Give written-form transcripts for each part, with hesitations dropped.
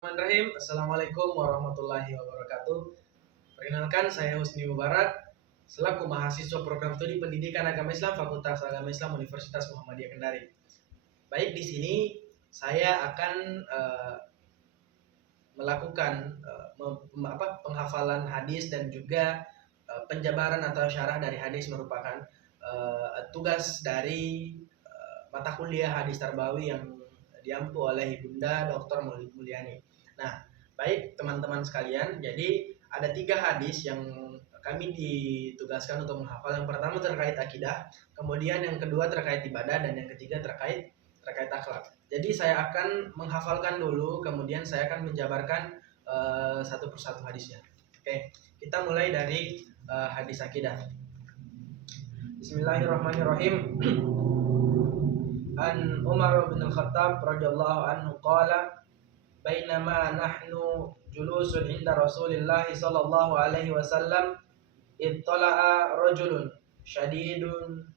Bismillahirrahmanirrahim. Assalamualaikum warahmatullahi wabarakatuh. Perkenalkan, saya Husni Mubarak selaku mahasiswa program studi Pendidikan Agama Islam Fakultas Agama Islam Universitas Muhammadiyah Kendari. Baik, di sini saya akan melakukan penghafalan hadis dan juga penjabaran atau syarah dari hadis merupakan tugas dari mata kuliah hadis tarbawi yang diampu oleh Ibunda Dr. Mulyani. Nah, baik teman-teman sekalian, jadi ada 3 hadis yang kami ditugaskan untuk menghafal. Yang pertama terkait akidah, kemudian yang kedua terkait ibadah, dan yang ketiga terkait akhlak. Jadi saya akan menghafalkan dulu, kemudian saya akan menjabarkan satu persatu hadisnya. Oke, kita mulai dari hadis akidah. Bismillahirrahmanirrahim. An Umar bin Al-Khattab radhiyallahu anhu qala bainama nahnu julusun inda Rasulillah sallallahu alaihi wasallam ittala'a rajulun syadidun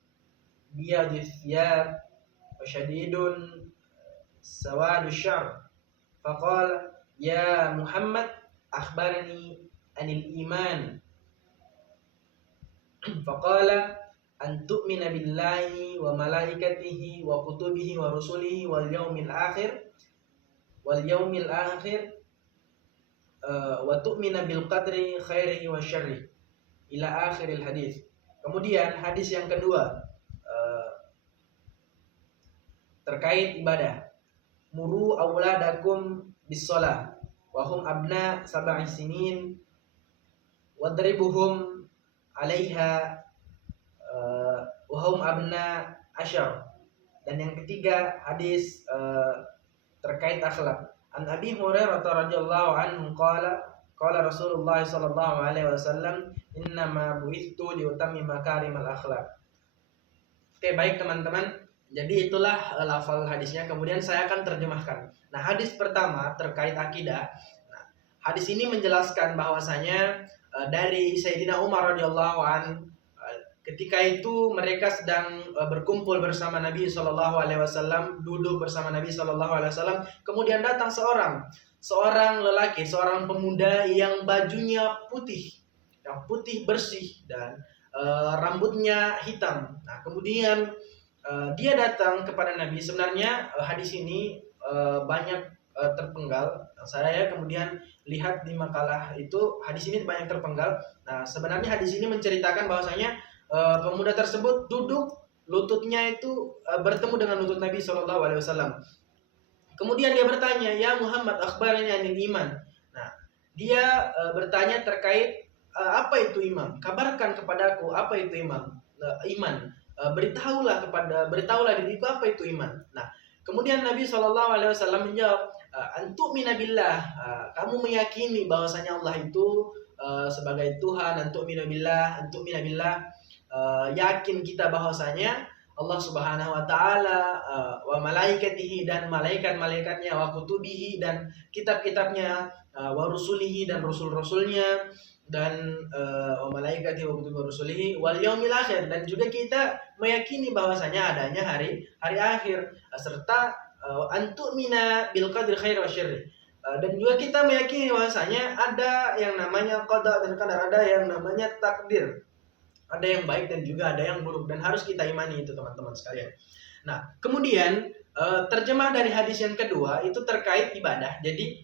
biyadith thiyab wa syadidun sawadu syar faqala ya Muhammad akhbarni anil iman faqala an tu'mina billahi wa malaikatihi wa kutubihi wa rusulihi wal yaumil akhir wa tu'mina bil qadri khairihi wa syarrihi ila akhiril hadis. Kemudian hadis yang kedua terkait ibadah. Muru auladakum bis shalah wa hum abna sab'i sinin wadribuhum 'alaiha wahum abna asyar. Dan yang ketiga hadis terkait akhlak. An Abi Hurairah radhiyallahu anhu qala Rasulullah sallallahu alaihi wasallam innama bu'ithu liutammima makarimal akhlak. Oke, baik teman-teman. Jadi itulah lafal hadisnya, kemudian saya akan terjemahkan. Nah, hadis pertama terkait akidah. Nah, hadis ini menjelaskan bahwasanya dari Sayyidina Umar radhiyallahu anhu, ketika itu mereka sedang berkumpul bersama Nabi Shallallahu Alaihi Wasallam, duduk bersama Nabi Shallallahu Alaihi Wasallam. Kemudian datang seorang lelaki, seorang pemuda yang bajunya putih, yang putih bersih dan rambutnya hitam. Nah, kemudian dia datang kepada Nabi. Sebenarnya hadis ini banyak terpenggal. Saya kemudian lihat di makalah itu hadis ini banyak terpenggal. Nah, sebenarnya hadis ini menceritakan bahwasanya pemuda tersebut duduk, lututnya itu bertemu dengan lutut Nabi Shallallahu Alaihi Wasallam. Kemudian dia bertanya, ya Muhammad, akhbarani anil iman. Nah, dia bertanya terkait apa itu iman? Kabarkan kepadaku apa itu iman. Iman. Beritahulah diriku apa itu iman. Nah, kemudian Nabi Shallallahu Alaihi Wasallam menjawab, antu'mina billah. Kamu meyakini bahwasanya Allah itu sebagai Tuhan. Antu'mina billah. Yakin kita bahwasanya Allah Subhanahu wa taala wa malaikatihi dan malaikat-malaikatnya, wa kutubihi dan kitab-kitabnya, wa rusulihi dan rasul-rasulnya, dan wa malaikatihi wa kutubihi wa rusulihi wal yaumil akhir, dan juga kita meyakini bahwasanya adanya hari akhir, serta antu'mina bil qadri khair wa syarri. Dan juga kita meyakini bahwasanya ada yang namanya qada dan qadar, ada yang namanya takdir. Ada yang baik dan juga ada yang buruk, dan harus kita imani itu teman-teman sekalian. Nah, kemudian terjemah dari hadis yang kedua itu terkait ibadah. Jadi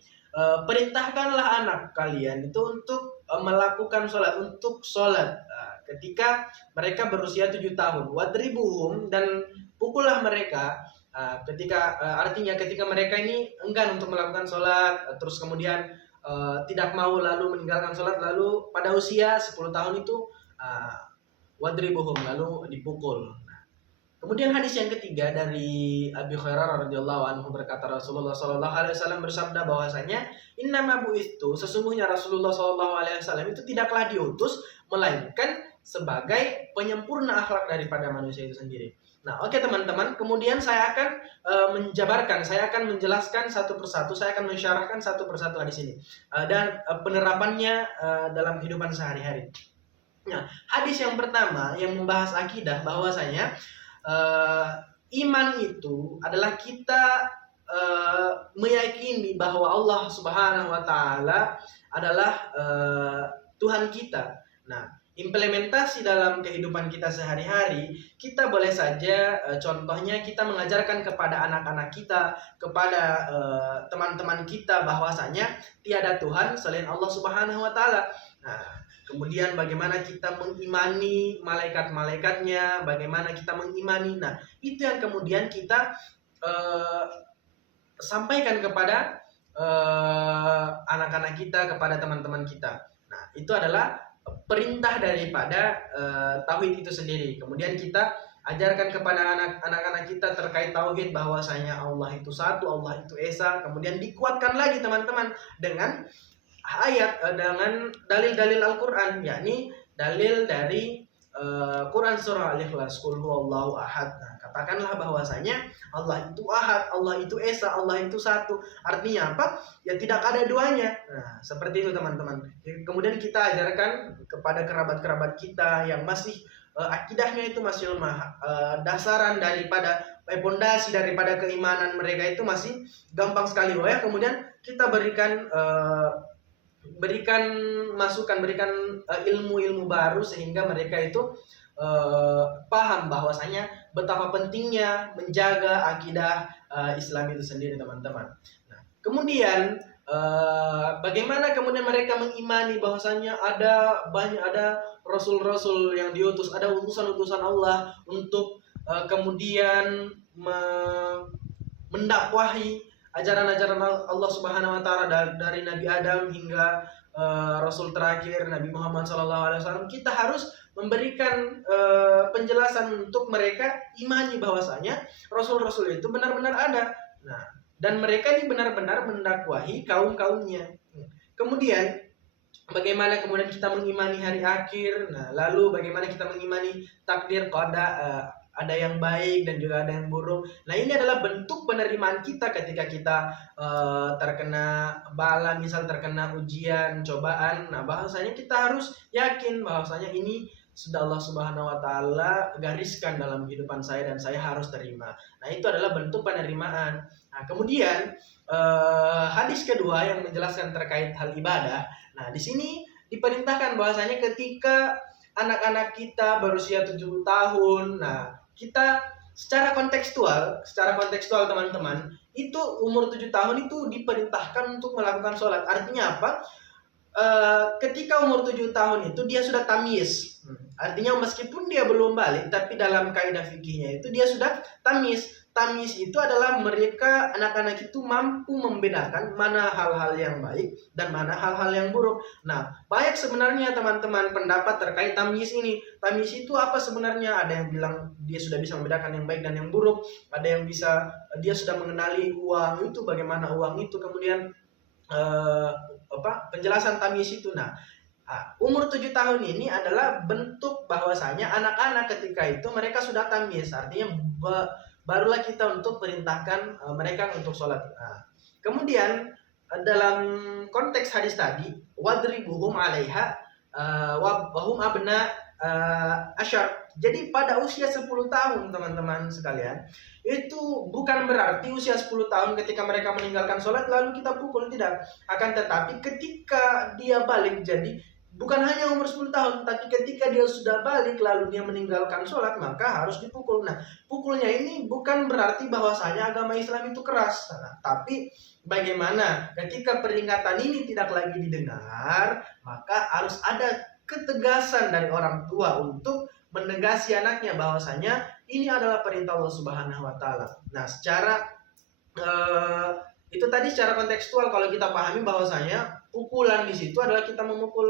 perintahkanlah anak kalian itu untuk melakukan sholat, untuk sholat ketika mereka berusia 7 tahun. Wadribuhum, dan pukullah mereka ketika artinya ketika mereka ini enggan untuk melakukan sholat, terus kemudian tidak mau lalu meninggalkan sholat, lalu pada usia 10 tahun itu wadribuhum, lalu dipukul. Nah, kemudian hadis yang ketiga dari Abi Hurairah radhiyallahu anhu, berkata Rasulullah sallallahu alaihi wasallam bersabda bahwasanya innama bu'ithu, sesungguhnya Rasulullah sallallahu alaihi wasallam itu tidaklah diutus melainkan sebagai penyempurna akhlak daripada manusia itu sendiri. Nah, oke teman-teman, kemudian saya akan menjabarkan, saya akan menjelaskan satu persatu, saya akan mensyarahkan satu persatu hadis ini dan penerapannya dalam kehidupan sehari-hari. Nah, hadis yang pertama yang membahas akidah bahwasanya iman itu adalah kita meyakini bahwa Allah Subhanahu wa taala adalah Tuhan kita. Nah, implementasi dalam kehidupan kita sehari-hari, kita boleh saja contohnya kita mengajarkan kepada anak-anak kita, kepada teman-teman kita bahwasanya tiada Tuhan selain Allah Subhanahu wa taala. Nah, kemudian bagaimana kita mengimani malaikat-malaikatnya, bagaimana kita mengimani. Nah, itu yang kemudian kita sampaikan kepada anak-anak kita, kepada teman-teman kita. Nah, itu adalah perintah daripada tauhid itu sendiri. Kemudian kita ajarkan kepada anak-anak kita terkait tauhid bahwasanya Allah itu satu, Allah itu esa. Kemudian dikuatkan lagi teman-teman dengan ayat, dengan dalil-dalil Al-Qur'an, yakni dalil dari Quran surah Al-Ikhlas, Qul huwallahu ahad. Nah, katakanlah bahwasanya Allah itu ahad, Allah itu esa, Allah itu satu. Artinya apa? Ya tidak ada duanya. Nah, seperti itu teman-teman. Kemudian kita ajarkan kepada kerabat-kerabat kita yang masih akidahnya itu masih lemah, dasaran daripada pondasi daripada keimanan mereka itu masih gampang sekali ya. Kemudian kita berikan masukan, berikan ilmu-ilmu baru sehingga mereka itu paham bahwasanya betapa pentingnya menjaga akidah Islam itu sendiri teman-teman. Nah, kemudian bagaimana kemudian mereka mengimani bahwasanya ada rasul-rasul yang diutus, ada utusan-utusan Allah untuk kemudian mendakwahi ajaran-ajaran Allah Subhanahu wa taala dari Nabi Adam hingga Rasul terakhir Nabi Muhammad SAW. Kita harus memberikan penjelasan untuk mereka imani bahwasanya rasul-rasul itu benar-benar ada. Nah, dan mereka ini benar-benar mendakwahi kaum-kaumnya. Kemudian bagaimana kemudian kita mengimani hari akhir. Nah, lalu bagaimana kita mengimani takdir qada, ada yang baik dan juga ada yang buruk. Nah, ini adalah bentuk penerimaan kita ketika kita terkena bala, misal terkena ujian, cobaan. Nah, bahwasanya kita harus yakin bahwasanya ini sudah Allah Subhanahu wa taala gariskan dalam kehidupan saya dan saya harus terima. Nah, itu adalah bentuk penerimaan. Nah, kemudian hadis kedua yang menjelaskan terkait hal ibadah. Nah, di sini diperintahkan bahwasanya ketika anak-anak kita berusia 7 tahun, nah kita secara kontekstual teman-teman, itu umur 7 tahun itu diperintahkan untuk melakukan sholat. Artinya apa? Ketika umur 7 tahun itu dia sudah tamyiz. Artinya meskipun dia belum balik, tapi dalam kaidah fikihnya itu dia sudah tamyiz. Tamyiz itu adalah mereka, anak-anak itu mampu membedakan mana hal-hal yang baik dan mana hal-hal yang buruk. Nah, baik sebenarnya teman-teman pendapat terkait tamyiz ini. Tamyiz itu apa sebenarnya? Ada yang bilang dia sudah bisa membedakan yang baik dan yang buruk. Ada yang bisa dia sudah mengenali uang itu, bagaimana uang itu. Kemudian penjelasan tamyiz itu. Nah, umur 7 tahun ini adalah bentuk bahwasanya anak-anak ketika itu mereka sudah tamyiz. Artinya barulah kita untuk perintahkan mereka untuk sholat. Nah, kemudian dalam konteks hadis tadi, wadribuhum 'alaiha wa hum abna asyar. Jadi pada usia 10 tahun teman-teman sekalian, itu bukan berarti usia 10 tahun ketika mereka meninggalkan sholat lalu kita pukul, tidak. Akan tetapi ketika dia balik, jadi bukan hanya umur 10 tahun, tapi ketika dia sudah balik lalu dia meninggalkan sholat, maka harus dipukul. Nah, pukulnya ini bukan berarti bahwasanya agama Islam itu keras. Nah, tapi bagaimana ketika peringatan ini tidak lagi didengar, maka harus ada ketegasan dari orang tua untuk menegasi anaknya bahwasanya ini adalah perintah Allah Subhanahu wa taala. Nah, secara itu tadi secara kontekstual kalau kita pahami bahwasanya pukulan di situ adalah kita memukul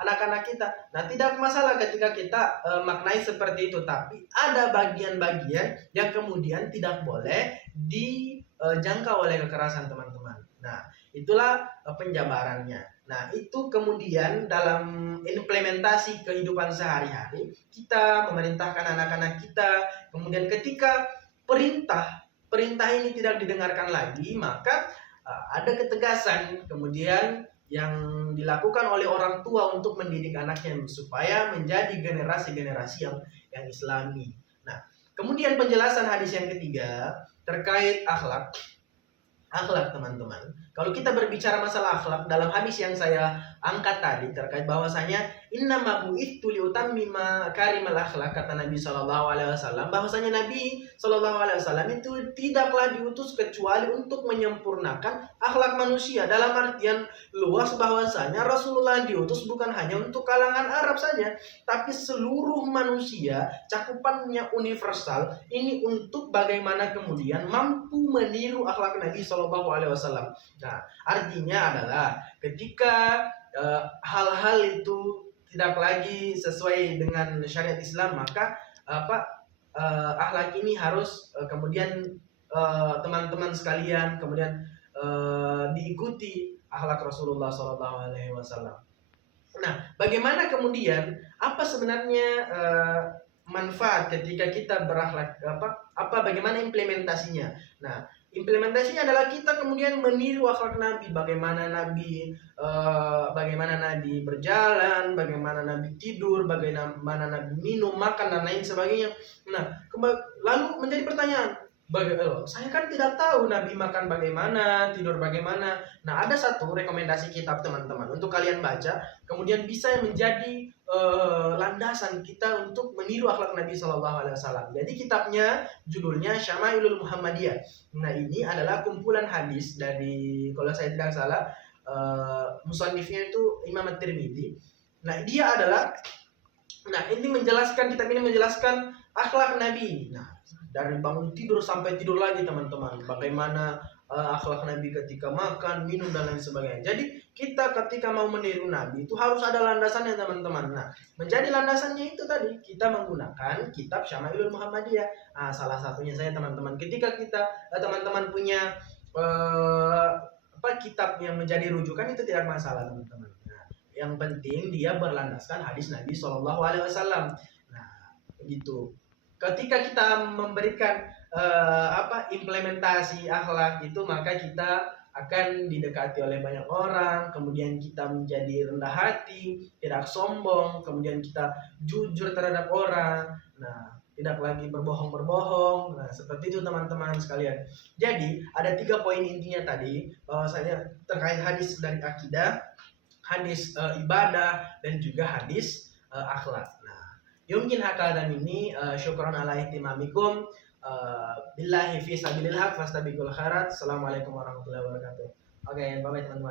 anak-anak kita. Nah, tidak masalah ketika kita maknai seperti itu, tapi ada bagian-bagian yang kemudian tidak boleh dijangkau oleh kekerasan teman-teman. Nah, itulah penjabarannya. Nah, itu kemudian dalam implementasi kehidupan sehari-hari kita memerintahkan anak-anak kita. Kemudian ketika perintah ini tidak didengarkan lagi, maka ada ketegasan kemudian yang dilakukan oleh orang tua untuk mendidik anaknya supaya menjadi generasi-generasi yang islami. Nah, kemudian penjelasan hadis yang ketiga terkait akhlak. akhlak teman-teman. Kalau kita berbicara masalah akhlak dalam hadis yang saya angkat tadi terkait bahwasanya innama bu'itsu liutammima karimal akhlak, kata Nabi Shallallahu alaihi wasallam, bahwasanya Nabi Shallallahu alaihi wasallam itu tidaklah diutus kecuali untuk menyempurnakan akhlak manusia, dalam artian luas bahwasanya Rasulullah diutus bukan hanya untuk kalangan Arab saja, tapi seluruh manusia, cakupannya universal. Ini untuk bagaimana kemudian mampu meniru akhlak Nabi Shallallahu alaihi wasallam. Nah, artinya adalah ketika hal-hal itu tidak lagi sesuai dengan syariat Islam, maka akhlak ini harus kemudian teman-teman sekalian kemudian diikuti akhlak Rasulullah Shallallahu alaihi wasallam. Nah, bagaimana kemudian apa sebenarnya manfaat ketika kita berakhlak, bagaimana implementasinya? Nah, implementasinya adalah kita kemudian meniru akhlak Nabi, bagaimana Nabi berjalan, bagaimana Nabi tidur, bagaimana Nabi minum, makan dan lain sebagainya. Nah, lalu menjadi pertanyaan, saya kan tidak tahu Nabi makan bagaimana, tidur bagaimana. Nah, ada satu rekomendasi kitab teman-teman untuk kalian baca, kemudian bisa menjadi landasan kita untuk meniru akhlak Nabi Shallallahu alaihi wasallam. Jadi kitabnya judulnya Syama'ilul Muhammadiyah. Nah, ini adalah kumpulan hadis dari, kalau saya tidak salah, musannifnya itu Imam At-Tirmidzi. Nah, kitab ini menjelaskan akhlak Nabi. Nah, dari bangun tidur sampai tidur lagi teman-teman, bagaimana akhlak Nabi ketika makan, minum dan lain sebagainya. Jadi kita ketika mau meniru Nabi itu harus ada landasannya teman-teman. Nah, menjadi landasannya itu tadi kita menggunakan kitab Syama'ilul Muhammadiyah. Nah, salah satunya saya teman-teman, ketika teman-teman punya kitab yang menjadi rujukan itu tidak masalah teman-teman. Nah, yang penting dia berlandaskan hadis Nabi Shallallahu alaihi wasallam. Nah, begitu. Ketika kita memberikan implementasi akhlak itu, maka kita akan didekati oleh banyak orang, kemudian kita menjadi rendah hati, tidak sombong, kemudian kita jujur terhadap orang. Nah, tidak lagi berbohong. Nah, seperti itu teman-teman sekalian. Jadi ada 3 poin intinya tadi, bahwasanya terkait hadis dari akidah, hadis ibadah, dan juga hadis akhlak. Yumkin hakadha minni, syukran ala ihtimamikum, billahi fi sabilillah fastabiqul khairat. Assalamualaikum warahmatullahi wabarakatuh. Oke, bye bye teman-teman.